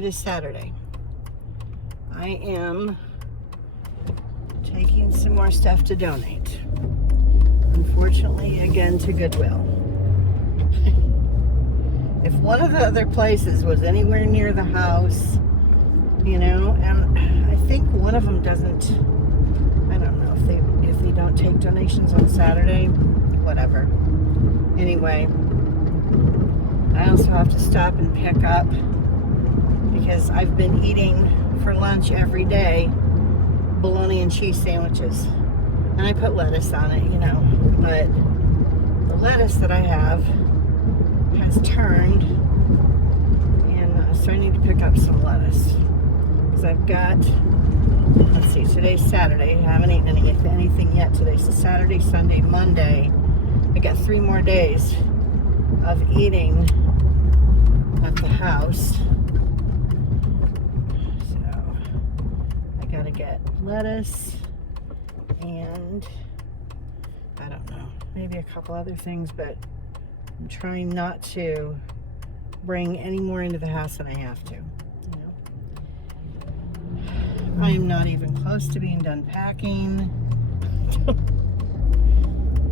It is Saturday. I am taking some more stuff to donate. Unfortunately, again, to Goodwill. If one of the other places was anywhere near the house, you know, and I think one of them doesn't, I don't know if they don't take donations on Saturday, whatever. Anyway, I also have to stop and pick up because I've been eating for lunch every day bologna and cheese sandwiches. And I put lettuce on it, you know, but the lettuce that I have has turned, and so I need to pick up some lettuce because I've got, let's see, today's Saturday. I haven't eaten anything yet today. So Saturday, Sunday, Monday, I got 3 more days of eating at the house. So I gotta get lettuce and I don't know, maybe a couple other things, but I'm trying not to bring any more into the house than I have to. You know, I am not even close to being done packing.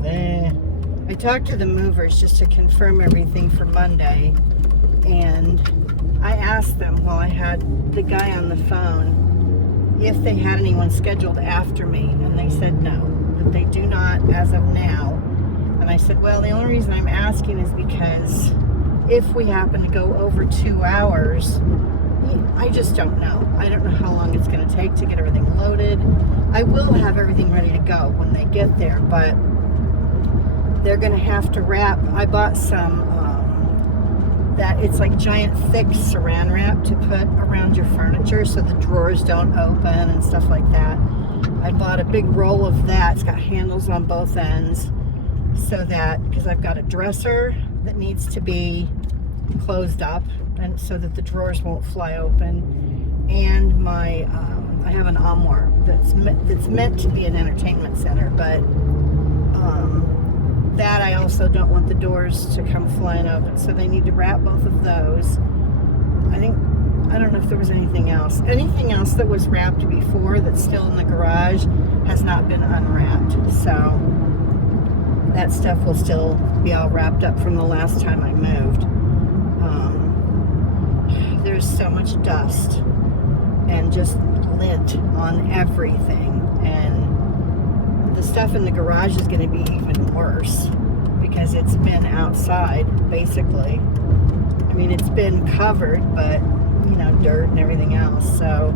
I talked to the movers just to confirm everything for Monday, and I asked them while I had the guy on the phone if they had anyone scheduled after me, and they said no, that they do not as of now. And I said, well, the only reason I'm asking is because if we happen to go over 2 hours, I just don't know. I don't know how long it's going to take to get everything loaded. I will have everything ready to go when they get there, but they're going to have to wrap. I bought some, that it's like giant thick saran wrap to put around your furniture so the drawers don't open and stuff like that. I bought a big roll of that. It's got handles on both ends so that, because I've got a dresser that needs to be closed up and so that the drawers won't fly open, and my I have an armoire that's meant to be an entertainment center, but that I also don't want the doors to come flying open, so they need to wrap both of those. I don't know if there was anything else that was wrapped before that's still in the garage has not been unwrapped, so that stuff will still be all wrapped up from the last time I moved. There's so much dust and just lint on everything, and the stuff in the garage is going to be even worse because it's been outside basically. I mean, it's been covered, but you know, dirt and everything else. So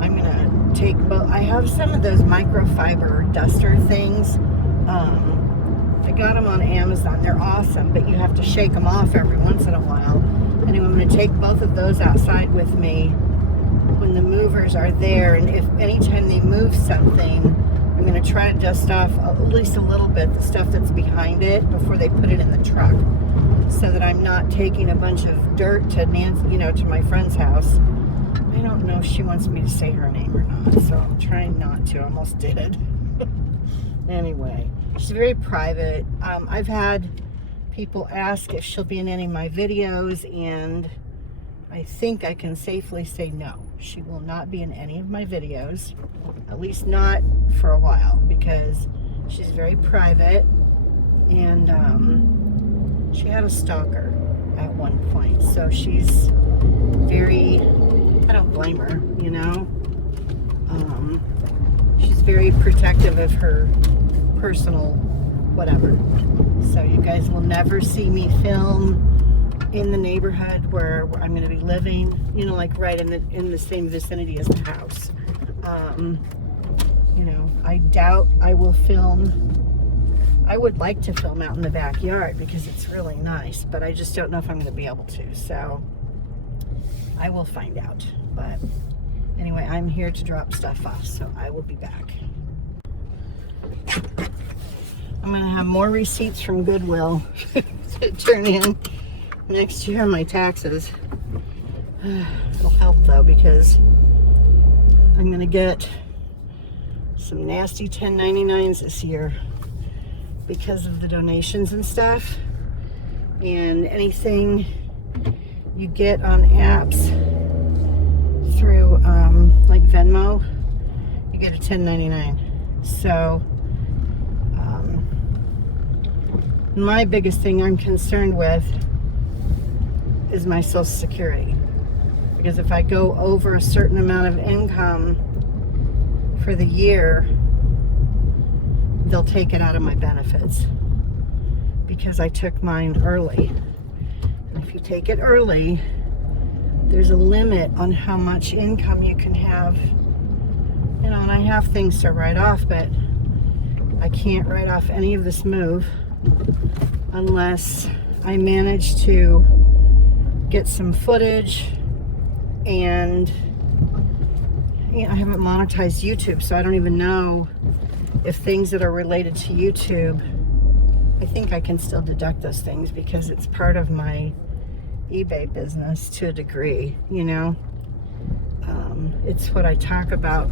I'm going to take both. I have some of those microfiber duster things. I got them on Amazon. They're awesome, but you have to shake them off every once in a while. Anyway, I'm going to take both of those outside with me when the movers are there, and if anytime they move something, I'm going to try to dust off at least a little bit the stuff that's behind it before they put it in the truck, so that I'm not taking a bunch of dirt to Nancy, you know, to my friend's house. I don't know if she wants me to say her name or not, so I'm trying not to. I almost did it. Anyway, she's very private. I've had people ask if she'll be in any of my videos, and I think I can safely say no. She will not be in any of my videos, at least not for a while, because she's very private, and she had a stalker at one point, so she's very, I don't blame her, you know. She's very protective of her personal whatever. So you guys will never see me film in the neighborhood where I'm going to be living, you know, like right in the same vicinity as the house. You know, I doubt I will film. I would like to film out in the backyard because it's really nice, but I just don't know if I'm going to be able to. So I will find out. But anyway, I'm here to drop stuff off, so I will be back. I'm going to have more receipts from Goodwill to turn in next year on my taxes. It'll help though, because I'm going to get some nasty 1099s this year because of the donations and stuff. And anything you get on apps through like Venmo, you get a $10.99. So my biggest thing I'm concerned with is my Social Security, because if I go over a certain amount of income for the year, they'll take it out of my benefits, because I took mine early. And if you take it early, there's a limit on how much income you can have. You know, and I have things to write off, but I can't write off any of this move unless I manage to get some footage. And you know, I haven't monetized YouTube, so I don't even know if things that are related to YouTube, I think I can still deduct those things because it's part of my eBay business to a degree, you know. It's what I talk about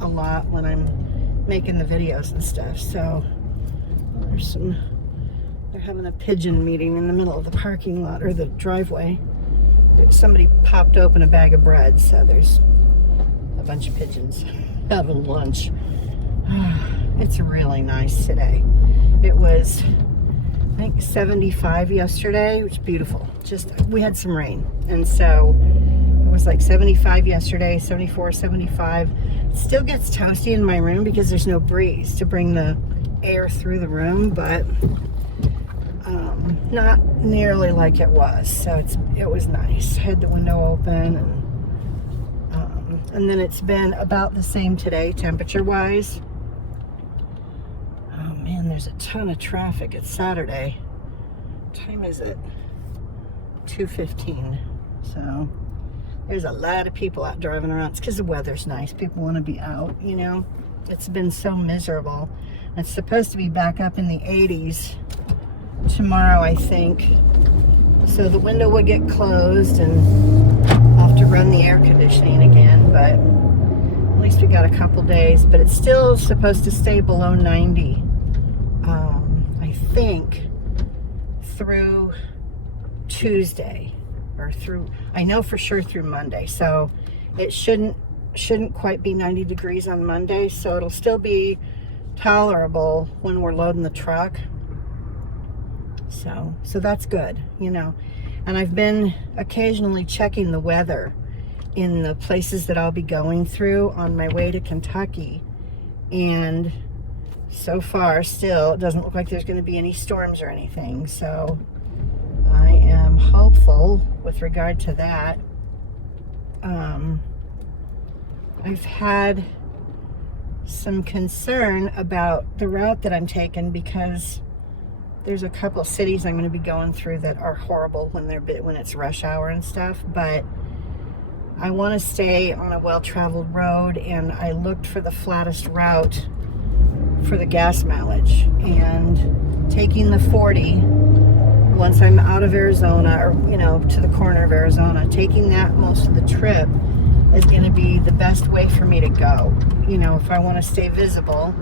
a lot when I'm making the videos and stuff. So they're having a pigeon meeting in the middle of the parking lot, or the driveway. Somebody popped open a bag of bread, so there's a bunch of pigeons having lunch. It's really nice today. It was, I think, 75 yesterday, which is beautiful. Just, we had some rain, and so it was like 75 yesterday, 74, 75. It still gets toasty in my room because there's no breeze to bring the air through the room, but not nearly like it was. So it was nice. Had the window open, and then it's been about the same today, temperature-wise. Oh man, there's a ton of traffic. It's Saturday. What time is it? 2:15. So there's a lot of people out driving around. It's because the weather's nice. People want to be out, you know. It's been so miserable. It's supposed to be back up in the 80s tomorrow, I think. So the window would get closed and I'll have to run the air conditioning again, but at least we got a couple days. But it's still supposed to stay below 90, I think, through Tuesday, or through, I know for sure through Monday. So it shouldn't quite be 90 degrees on Monday, so it'll still be tolerable when we're loading the truck. So that's good, you know. And I've been occasionally checking the weather in the places that I'll be going through on my way to Kentucky, and so far still it doesn't look like there's going to be any storms or anything. So I am hopeful with regard to that. I've had some concern about the route that I'm taking because there's a couple cities I'm going to be going through that are horrible when it's rush hour and stuff, but I want to stay on a well-traveled road, and I looked for the flattest route for the gas mileage, and taking the 40 once I'm out of Arizona, or you know, to the corner of Arizona, taking that most of the trip is going to be the best way for me to go, you know, if I want to stay visible.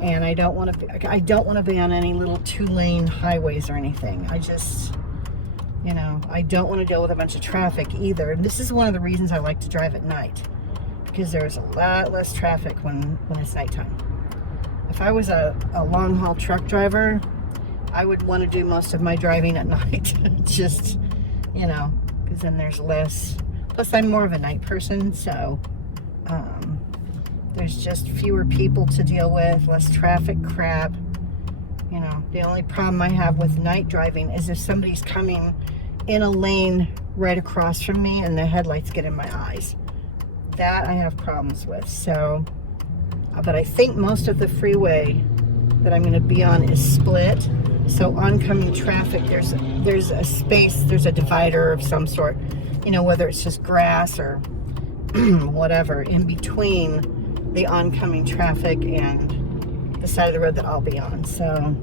And I don't want to be on any little 2-lane highways or anything. I just, you know, I don't want to deal with a bunch of traffic either. And this is one of the reasons I like to drive at night, because there's a lot less traffic when it's nighttime. If I was a long haul truck driver, I would want to do most of my driving at night. Just, you know, because then there's less. Plus, I'm more of a night person, so there's just fewer people to deal with, less traffic crap. You know, the only problem I have with night driving is if somebody's coming in a lane right across from me and the headlights get in my eyes. That I have problems with. So, but I think most of the freeway that I'm going to be on is split. So oncoming traffic, there's a space, there's a divider of some sort, you know, whether it's just grass or whatever, in between the oncoming traffic and the side of the road that I'll be on. So,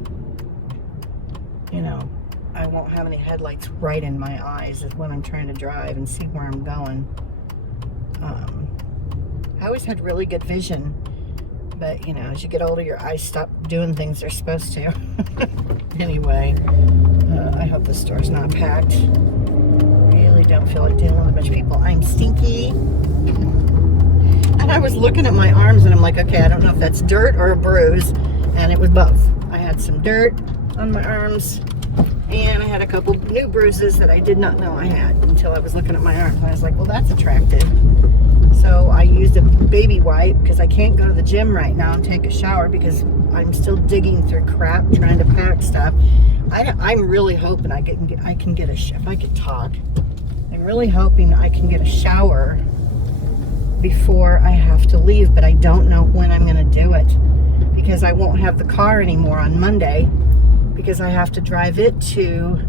you know, I won't have any headlights right in my eyes when I'm trying to drive and see where I'm going. I always had really good vision, but you know, as you get older, your eyes stop doing things they're supposed to. Anyway, I hope the store's not packed. Really don't feel like dealing with a bunch of people. I'm stinky. And I was looking at my arms and I'm like, okay, I don't know if that's dirt or a bruise. And it was both. I had some dirt on my arms and I had a couple new bruises that I did not know I had until I was looking at my arms. And I was like, well, that's attractive. So I used a baby wipe because I can't go to the gym right now and take a shower because I'm still digging through crap trying to pack stuff. I'm really hoping I can get a if I could talk. I'm really hoping I can get a shower before I have to leave, but I don't know when I'm going to do it because I won't have the car anymore on Monday because I have to drive it to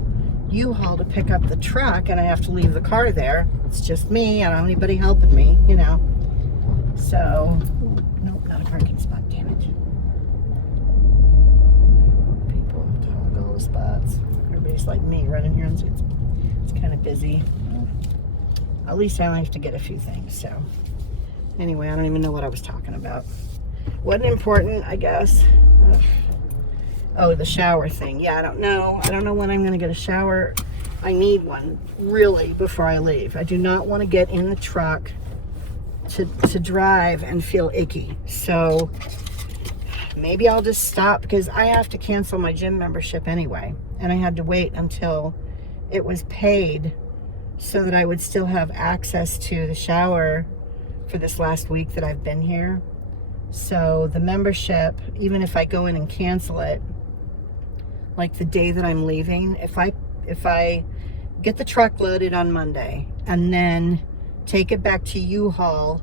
U-Haul to pick up the truck and I have to leave the car there. It's just me. I don't have anybody helping me, you know. So, nope, not a parking spot, damn it. People hog all the spots. Everybody's like me running here and it's kind of busy. At least I only have to get a few things, so. Anyway, I don't even know what I was talking about. Wasn't important, I guess. Oh, the shower thing. Yeah, I don't know. I don't know when I'm going to get a shower. I need one, really, before I leave. I do not want to get in the truck to drive and feel icky. So maybe I'll just stop because I have to cancel my gym membership anyway. And I had to wait until it was paid so that I would still have access to the shower for this last week that I've been here. So the membership, even if I go in and cancel it, like the day that I'm leaving, if I get the truck loaded on Monday and then take it back to U-Haul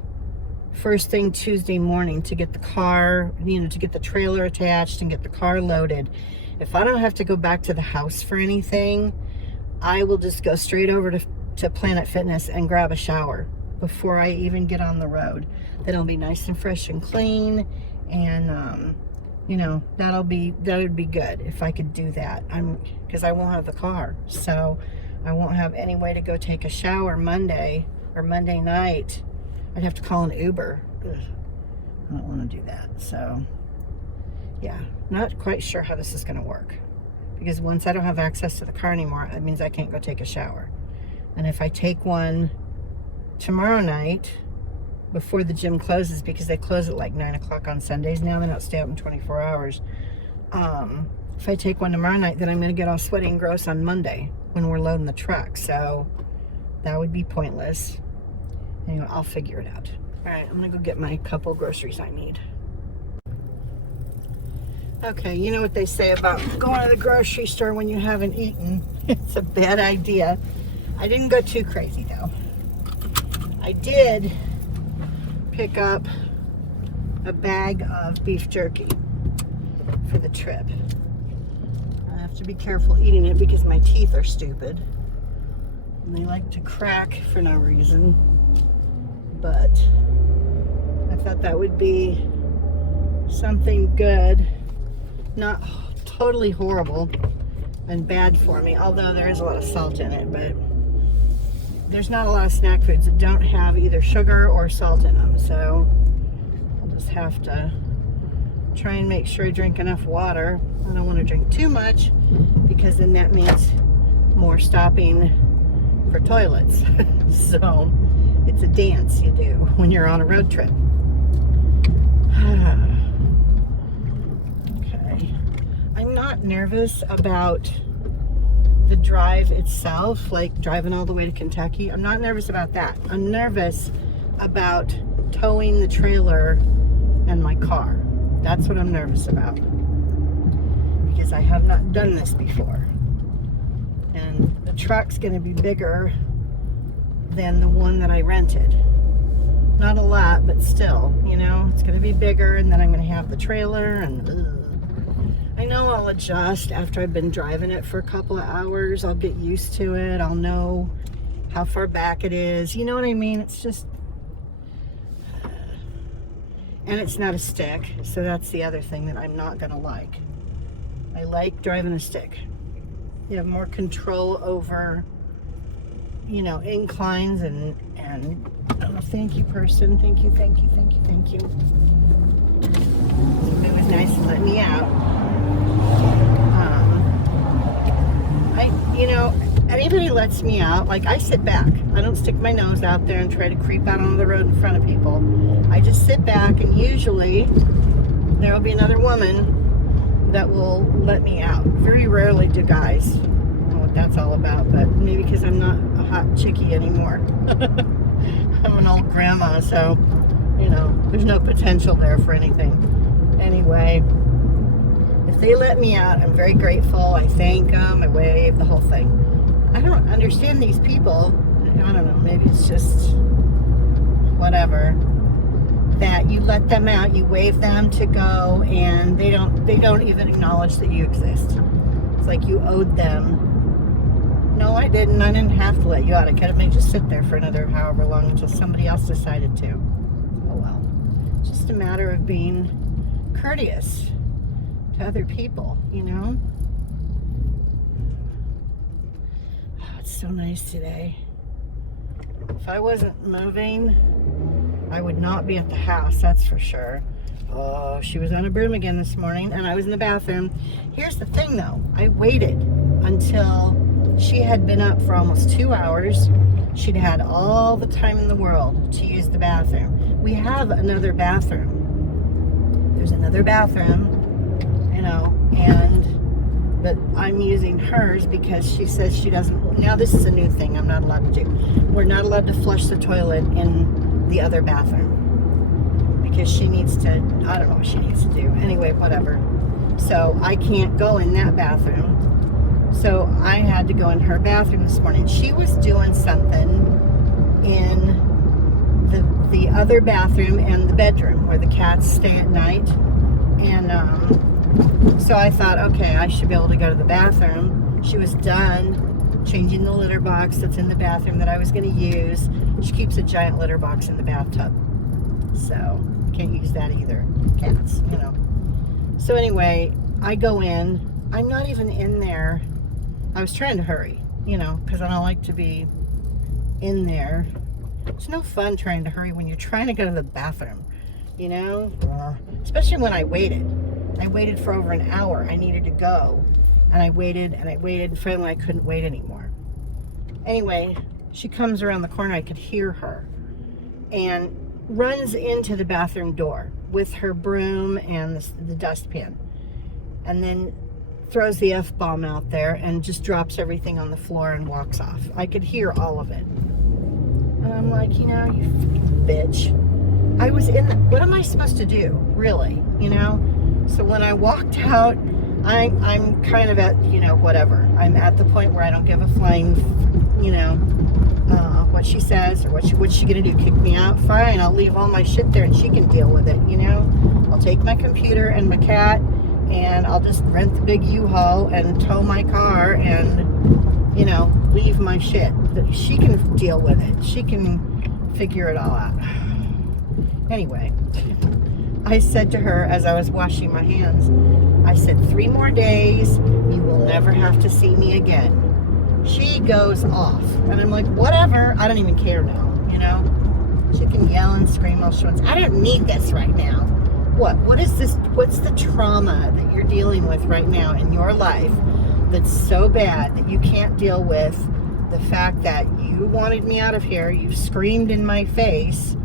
first thing Tuesday morning to get the car, you know, to get the trailer attached and get the car loaded, if I don't have to go back to the house for anything, I will just go straight over to Planet Fitness and grab a shower before I even get on the road. Then it'll be nice and fresh and clean, and you know, that would be good if I could do that. Because I won't have the car, so I won't have any way to go take a shower Monday or Monday night. I'd have to call an Uber. Ugh, I don't want to do that. So yeah, not quite sure how this is going to work, because once I don't have access to the car anymore, that means I can't go take a shower. And if I take one tomorrow night before the gym closes, because they close at like 9 o'clock on Sundays now, they don't stay open 24 hours. If I take one tomorrow night, then I'm going to get all sweaty and gross on Monday when we're loading the truck. So that would be pointless. Anyway, I'll figure it out. All right, I'm going to go get my couple groceries I need. Okay, you know what they say about going to the grocery store when you haven't eaten. It's a bad idea. I didn't go too crazy though. I did pick up a bag of beef jerky for the trip. I have to be careful eating it because my teeth are stupid and they like to crack for no reason. But I thought that would be something good, not totally horrible and bad for me, although there is a lot of salt in it. But there's not a lot of snack foods that don't have either sugar or salt in them, so I'll just have to try and make sure I drink enough water. I don't want to drink too much because then that means more stopping for toilets. So it's a dance you do when you're on a road trip. Okay. I'm not nervous about the drive itself, like driving all the way to Kentucky. I'm not nervous about that. I'm nervous about towing the trailer and my car. That's what I'm nervous about, because I have not done this before. And the truck's going to be bigger than the one that I rented. Not a lot, but still, you know, it's going to be bigger, and then I'm going to have the trailer, and I know I'll adjust after I've been driving it for a couple of hours. I'll get used to it. I'll know how far back it is. You know what I mean? It's just, and it's not a stick, so that's the other thing that I'm not going to like. I like driving a stick. You have more control over, you know, inclines and oh, thank you, person. Thank you. Somebody was nice to let me out. You know, at anybody lets me out, like I sit back. I don't stick my nose out there and try to creep out on the road in front of people. I just sit back, and usually there will be another woman that will let me out. Very rarely do guys. I don't know what that's all about, but maybe because I'm not a hot chickie anymore. I'm an old grandma, so, you know, there's no potential there for anything. Anyway, if they let me out, I'm very grateful. I thank them. I wave, the whole thing. I don't understand these people. I don't know, maybe it's just whatever, that you let them out, you wave them to go, and they don't even acknowledge that you exist. It's like you owed them. No, I didn't have to let you out. I could have made you sit there for another however long until somebody else decided to. Oh well. It's just a matter of being courteous to other people, you know? Oh, it's so nice today. If I wasn't moving, I would not be at the house, that's for sure. Oh, she was on a broom again this morning, and I was in the bathroom. Here's the thing, though. I waited until she had been up for almost 2 hours. She'd had all the time in the world to use the bathroom. We have another bathroom. There's another bathroom, you know, but I'm using hers because she says she doesn't. Now, this is a new thing I'm not allowed to do. We're not allowed to flush the toilet in the other bathroom because she needs to, I don't know what she needs to do. Anyway, whatever. So I can't go in that bathroom. So I had to go in her bathroom this morning. She was doing something in the other bathroom and the bedroom where the cats stay at night. And so I thought, okay, I should be able to go to the bathroom. She was done changing the litter box that's in the bathroom that I was going to use. She keeps a giant litter box in the bathtub. So can't use that either. Cats, you know. So anyway, I go in. I'm not even in there. I was trying to hurry, you know, because I don't like to be in there. It's no fun trying to hurry when you're trying to go to the bathroom, you know, especially when I waited. I waited for over an hour. I needed to go, and I waited, and finally I couldn't wait anymore. Anyway, she comes around the corner. I could hear her, and runs into the bathroom door with her broom and the dustpan, and then throws the F-bomb out there and just drops everything on the floor and walks off. I could hear all of it. And I'm like, you know, you bitch. I was in what am I supposed to do, really, you know? So when I walked out, I'm kind of at, you know, whatever. I'm at the point where I don't give a flying, you know, what she says or what's she gonna do, kick me out? Fine, I'll leave all my shit there and she can deal with it, you know? I'll take my computer and my cat, and I'll just rent the big U-Haul and tow my car and, you know, leave my shit. She can deal with it. She can figure it all out. Anyway, I said to her as I was washing my hands, I said, 3 more days, you will never have to see me again. She goes off. And I'm like, whatever. I don't even care now, you know? She can yell and scream all she wants. I don't need this right now. What is this? What's the trauma that you're dealing with right now in your life that's so bad that you can't deal with the fact that you wanted me out of here, you've screamed in my face,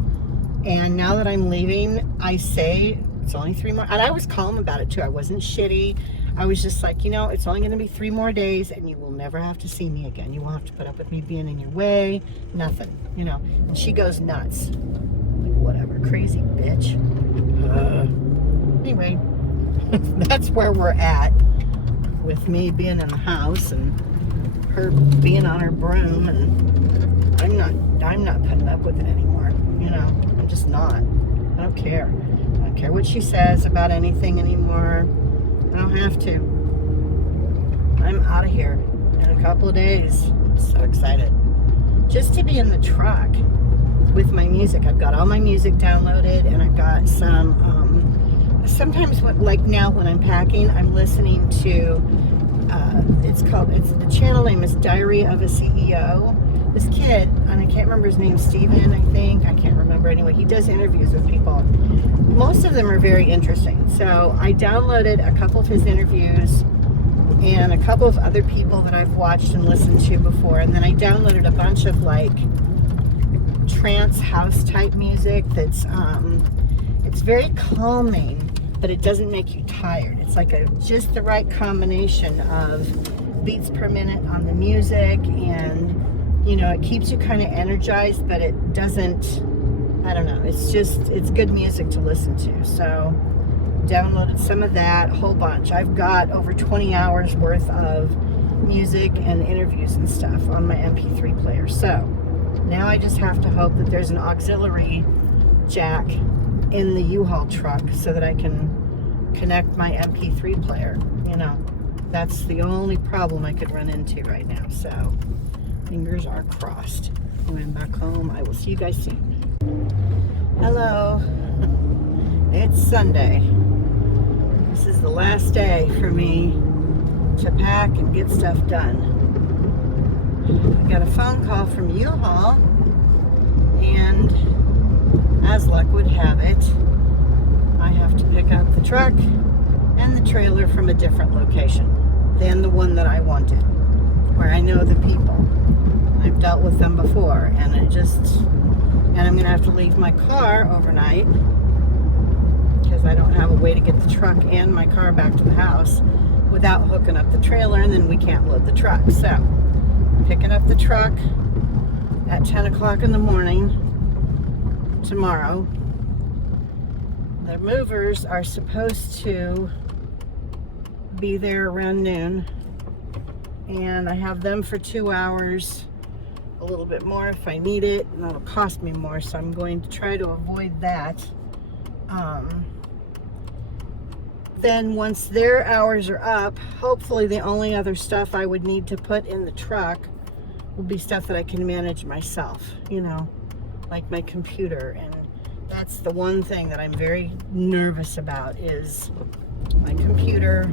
and now that I'm leaving, I say it's only 3 more, and I was calm about it too. I wasn't shitty. I was just like, you know, it's only going to be 3 more days, and you will never have to see me again. You won't have to put up with me being in your way, nothing, you know. And she goes nuts. Like, whatever, crazy bitch. Anyway, that's where we're at with me being in the house and her being on her broom, and I'm not putting up with it anymore, you know. I'm just not. I don't care. I don't care what she says about anything anymore. I don't have to. I'm out of here in a couple of days. I'm so excited just to be in the truck with my music. I've got all my music downloaded, and I've got some sometimes like now when I'm packing, I'm listening to the channel name is Diary of a CEO. This kid, and I can't remember his name, Steven, I think. I can't remember anyway. He does interviews with people. Most of them are very interesting. So I downloaded a couple of his interviews and a couple of other people that I've watched and listened to before. And then I downloaded a bunch of like trance house type music that's it's very calming, but it doesn't make you tired. It's like just the right combination of beats per minute on the music, and you know, it keeps you kind of energized, but it doesn't, I don't know, it's good music to listen to. So downloaded some of that, a whole bunch. I've got over 20 hours worth of music and interviews and stuff on my MP3 player. So now I just have to hope that there's an auxiliary jack in the U-Haul truck so that I can connect my MP3 player. You know, that's the only problem I could run into right now. So fingers are crossed. When I'm back home, I will see you guys soon. Hello. It's Sunday. This is the last day for me to pack and get stuff done. I got a phone call from U-Haul, and as luck would have it, I have to pick up the truck and the trailer from a different location than the one that I wanted, where I know the people. I've dealt with them before, and I'm going to have to leave my car overnight because I don't have a way to get the truck and my car back to the house without hooking up the trailer, and then we can't load the truck. So, picking up the truck at 10 o'clock in the morning tomorrow. The movers are supposed to be there around noon, and I have them for 2 hours, a little bit more if I need it, and that'll cost me more, so I'm going to try to avoid that. Then once their hours are up, hopefully the only other stuff I would need to put in the truck will be stuff that I can manage myself, you know, like my computer. And that's the one thing that I'm very nervous about, is my computer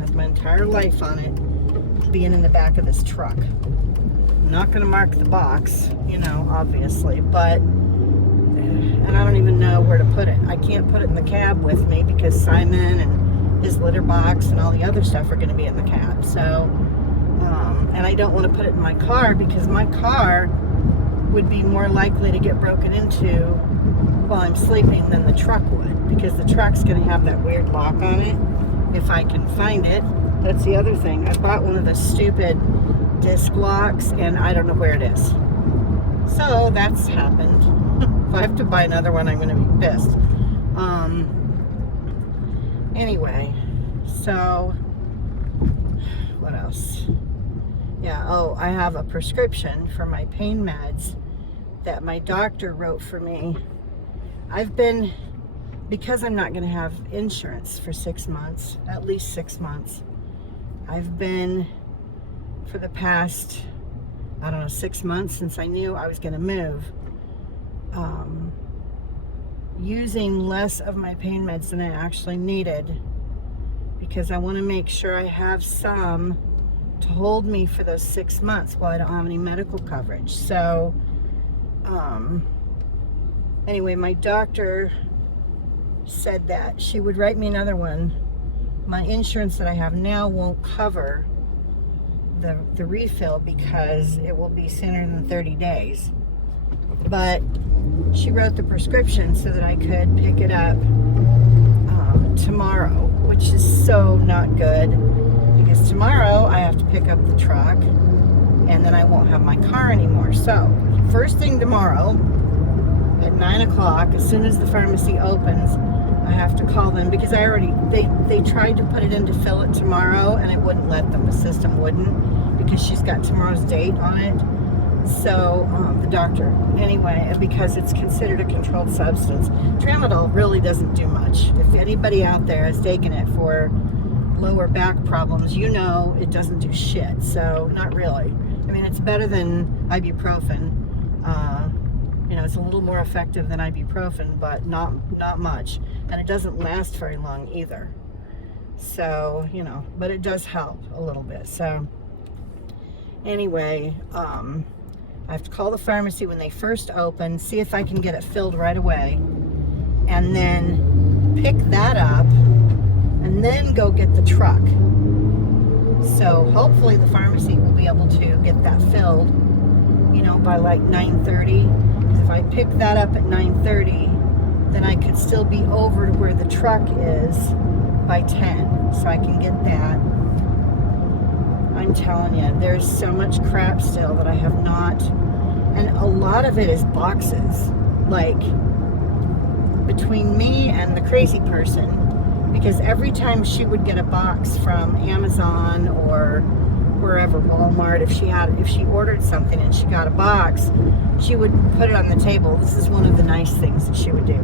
has my entire life on it being in the back of this truck. I'm not going to mark the box, you know, obviously, but and I don't even know where to put it. I can't put it in the cab with me because Simon and his litter box and all the other stuff are going to be in the cab. So, and I don't want to put it in my car because my car would be more likely to get broken into while I'm sleeping than the truck would, because the truck's going to have that weird lock on it if I can find it. That's the other thing. I bought one of the stupid disc locks and I don't know where it is. So that's happened. If I have to buy another one, I'm going to be pissed. Anyway, so what else? Yeah, oh, I have a prescription for my pain meds that my doctor wrote for me. Because I'm not going to have insurance for 6 months, at least 6 months, I've been, for the past, I don't know, 6 months since I knew I was going to move, using less of my pain meds than I actually needed, because I want to make sure I have some to hold me for those 6 months while I don't have any medical coverage. So anyway, my doctor said that she would write me another one. My insurance that I have now won't cover the refill because it will be sooner than 30 days. But she wrote the prescription so that I could pick it up tomorrow, which is so not good, because tomorrow I have to pick up the truck and then I won't have my car anymore. So first thing tomorrow at 9 o'clock, as soon as the pharmacy opens, I have to call them, because they tried to put it in to fill it tomorrow and it wouldn't let them. The system wouldn't, because she's got tomorrow's date on it. So the doctor, anyway, because it's considered a controlled substance. Tramadol really doesn't do much. If anybody out there has taken it for lower back problems, you know it doesn't do shit. So not really. I mean, it's better than ibuprofen. You know, it's a little more effective than ibuprofen, but not much. And it doesn't last very long either. So, you know, but it does help a little bit. So anyway, I have to call the pharmacy when they first open, see if I can get it filled right away, and then pick that up, and then go get the truck. So hopefully the pharmacy will be able to get that filled, you know, by like 9:30. Because if I pick that up at 9:30, then I could still be over to where the truck is by 10. So I can get that. I'm telling you, there's so much crap still that I have not, and a lot of it is boxes. Like, between me and the crazy person, because every time she would get a box from Amazon or wherever, Walmart, if she ordered something and she got a box, she would put it on the table. This is one of the nice things that she would do.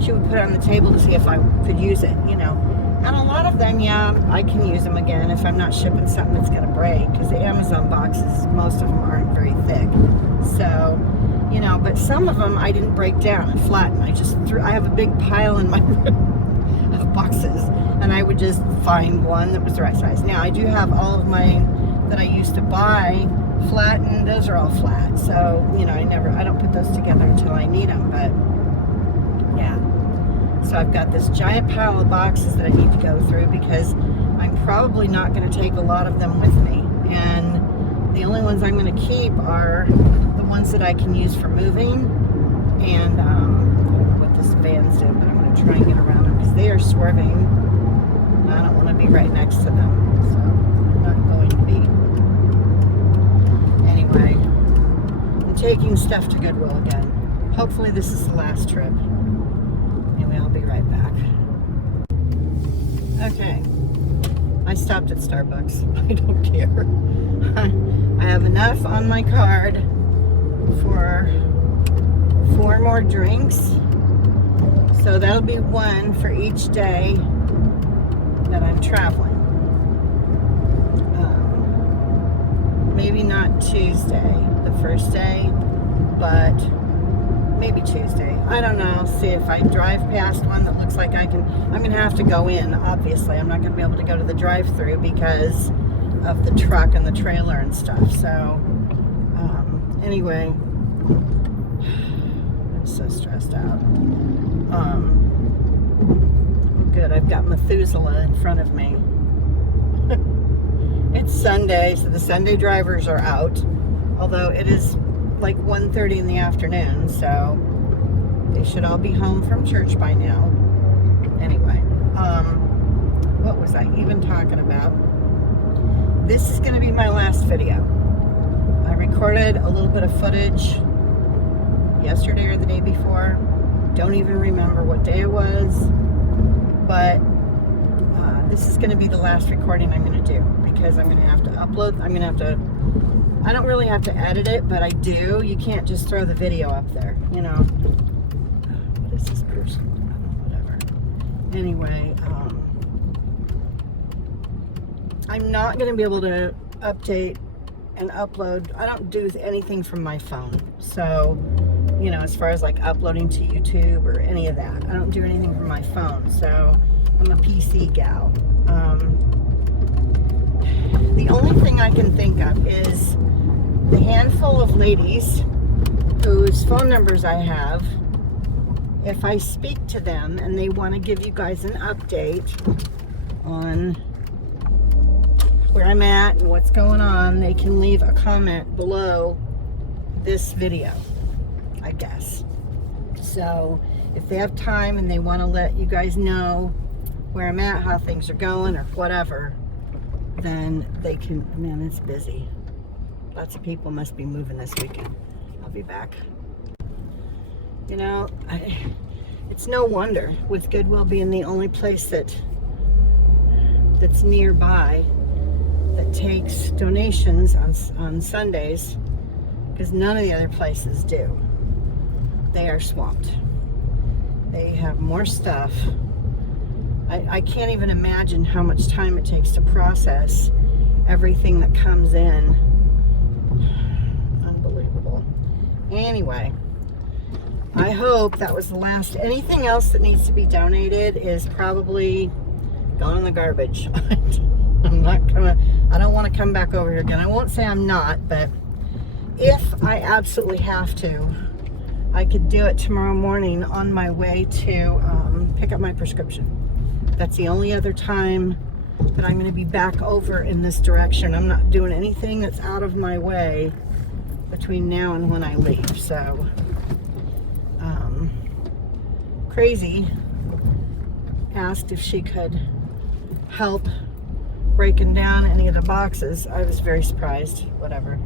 She would put it on the table to see if I could use it, you know. And a lot of them, yeah, I can use them again if I'm not shipping something that's going to break, because the Amazon boxes, most of them aren't very thick. So, you know, but some of them I didn't break down and flatten. I have a big pile in my room of boxes, and I would just find one that was the right size. Now, I do have all of mine that I used to buy flattened. Those are all flat. So, you know, I don't put those together until I need them, but yeah. So I've got this giant pile of boxes that I need to go through, because I'm probably not going to take a lot of them with me. And the only ones I'm going to keep are the ones that I can use for moving. And I don't know what this van's doing, but I'm going to try and get around them, because they are swerving. And I don't want to be right next to them. So I'm not going to be. Anyway, I'm taking stuff to Goodwill again. Hopefully this is the last trip. Anyway, I'll be right back. Okay. I stopped at Starbucks. I don't care. I have enough on my card for 4 more drinks. So that'll be one for each day that I'm traveling. Maybe not Tuesday, the first day, but maybe Tuesday. I don't know. See if I drive past one that looks like I'm going to have to go in, obviously. I'm not going to be able to go to the drive-thru because of the truck and the trailer and stuff. So, anyway, I'm so stressed out. Good, I've got Methuselah in front of me. It's Sunday, so the Sunday drivers are out. Although it is like 1:30 in the afternoon, so they should all be home from church by now. Anyway, what was I even talking about? This is going to be my last video. I recorded a little bit of footage yesterday or the day before. Don't even remember what day it was, but this is going to be the last recording I'm going to do, because I'm going to have to upload. I don't really have to edit it, but I do. You can't just throw the video up there, you know. What is this person? Whatever. Anyway, I'm not going to be able to update and upload. I don't do anything from my phone. So, you know, as far as like uploading to YouTube or any of that, I don't do anything from my phone. So I'm a PC gal. The only thing I can think of is the handful of ladies whose phone numbers I have. If I speak to them and they want to give you guys an update on where I'm at and what's going on, they can leave a comment below this video, I guess. So if they have time and they want to let you guys know where I'm at, how things are going, or whatever, then they can. Man, it's busy. Lots of people must be moving this weekend. I'll be back. You know, it's no wonder, with Goodwill being the only place that's nearby that takes donations on Sundays, because none of the other places do. They are swamped. They have more stuff. I can't even imagine how much time it takes to process everything that comes in. Unbelievable. Anyway, I hope that was the last. Anything else that needs to be donated is probably gone in the garbage. I don't want to come back over here again. I won't say I'm not, but if I absolutely have to, I could do it tomorrow morning on my way to pick up my prescription. That's the only other time but I'm going to be back over in this direction. I'm not doing anything that's out of my way between now and when I leave. So, Crazy asked if she could help breaking down any of the boxes. I was very surprised. Whatever.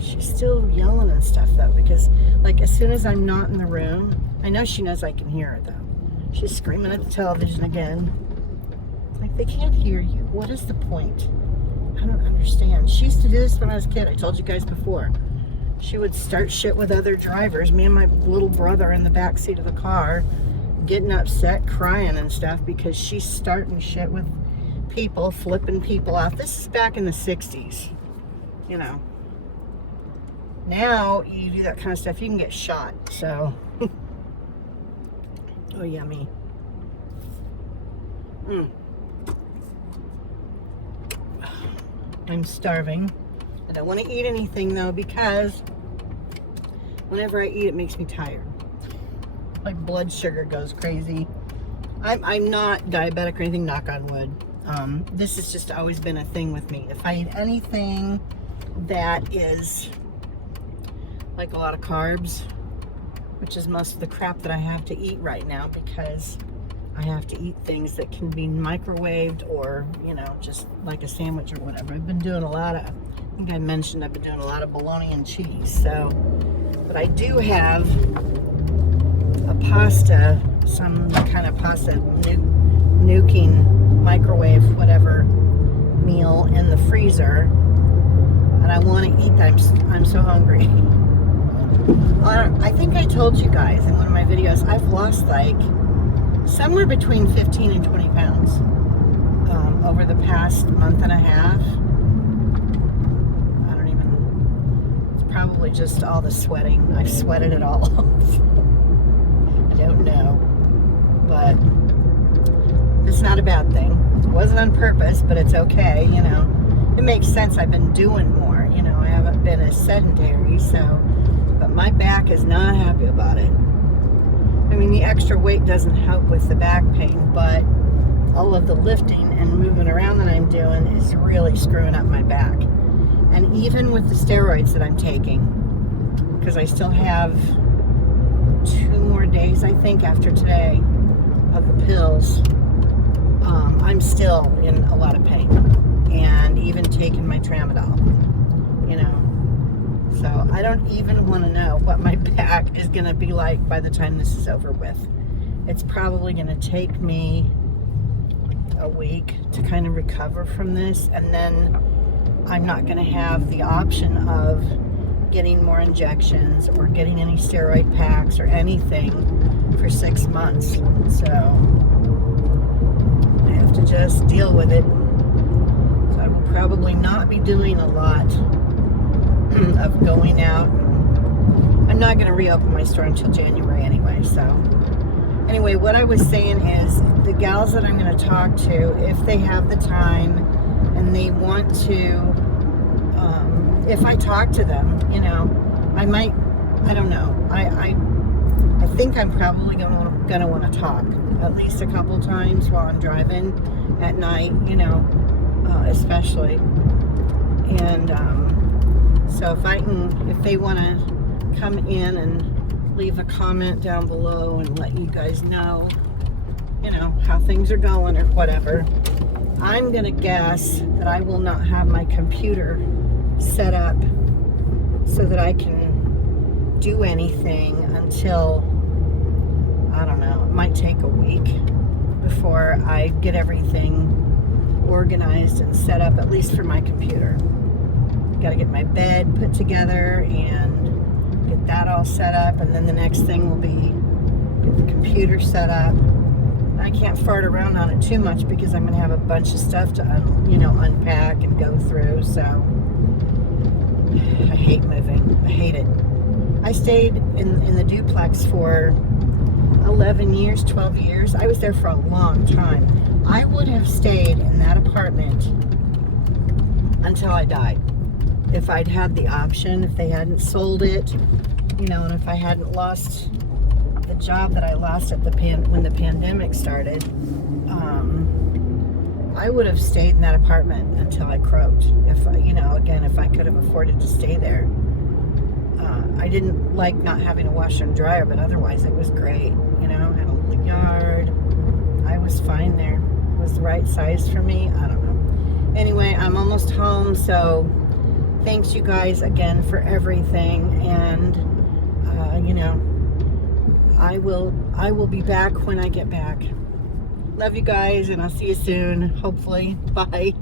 She's still yelling and stuff though, because like as soon as I'm not in the room, I know she knows I can hear her though. She's screaming at the television again. Like, they can't hear you. What is the point? I don't understand. She used to do this when I was a kid. I told you guys before. She would start shit with other drivers. Me and my little brother in the back seat of the car, getting upset, crying and stuff because she's starting shit with people, flipping people off. This is back in the 60s, you know. Now, you do that kind of stuff, you can get shot, so. Oh, yummy. I'm starving. I don't want to eat anything, though, because whenever I eat, it makes me tired. My blood sugar goes crazy. I'm not diabetic or anything, knock on wood. This has just always been a thing with me. If I eat anything that is like a lot of carbs, which is most of the crap that I have to eat right now because I have to eat things that can be microwaved or, you know, just like a sandwich or whatever. I've been doing a lot of, I think I mentioned I've been doing a lot of bologna and cheese. So, but I do have a pasta, some kind of pasta, nuking microwave, whatever meal in the freezer. And I want to eat that. I'm so hungry. I think I told you guys in one of my videos, I've lost like somewhere between 15 and 20 pounds over the past month and a half. I don't even, it's probably just all the sweating. I've sweated it all off. I don't know. But it's not a bad thing. It wasn't on purpose, but it's okay, you know. It makes sense. I've been doing more, you know. I haven't been as sedentary, so. But my back is not happy about it. I mean, the extra weight doesn't help with the back pain, but all of the lifting and moving around that I'm doing is really screwing up my back. And even with the steroids that I'm taking, because I still have 2 more days, I think, after today of the pills, I'm still in a lot of pain. And even taking my Tramadol, you know. So I don't even want to know what my back is going to be like by the time this is over with. It's probably going to take me a week to kind of recover from this, and then I'm not going to have the option of getting more injections or getting any steroid packs or anything for 6 months. So I have to just deal with it. So I will probably not be doing a lot of going out. I'm not going to reopen my store until January anyway. So anyway, what I was saying is the gals that I'm going to talk to, if they have the time and they want to, if I talk to them, you know, I might, I don't know, I think I'm probably going to want to talk at least a couple times while I'm driving at night, you know, especially. And so if they want to come in and leave a comment down below and let you guys know, you know, how things are going or whatever. I'm going to guess that I will not have my computer set up so that I can do anything until, I don't know, it might take a week before I get everything organized and set up, at least for my computer. Got to get my bed put together and get that all set up, and then the next thing will be get the computer set up. I can't fart around on it too much because I'm going to have a bunch of stuff to unpack and go through. So I hate moving. I hate it. I stayed in the duplex for 11 years, 12 years. I was there for a long time. I would have stayed in that apartment until I died. If I'd had the option, if they hadn't sold it, you know, and if I hadn't lost the job that I lost at when the pandemic started, I would have stayed in that apartment until I croaked. If again, if I could have afforded to stay there. I didn't like not having a washer and dryer, but otherwise it was great. Had a yard. I was fine there. It was the right size for me. I don't know. Anyway, I'm almost home, so thanks you guys again for everything, and I will be back when I get back. Love you guys, and I'll see you soon, hopefully. Bye.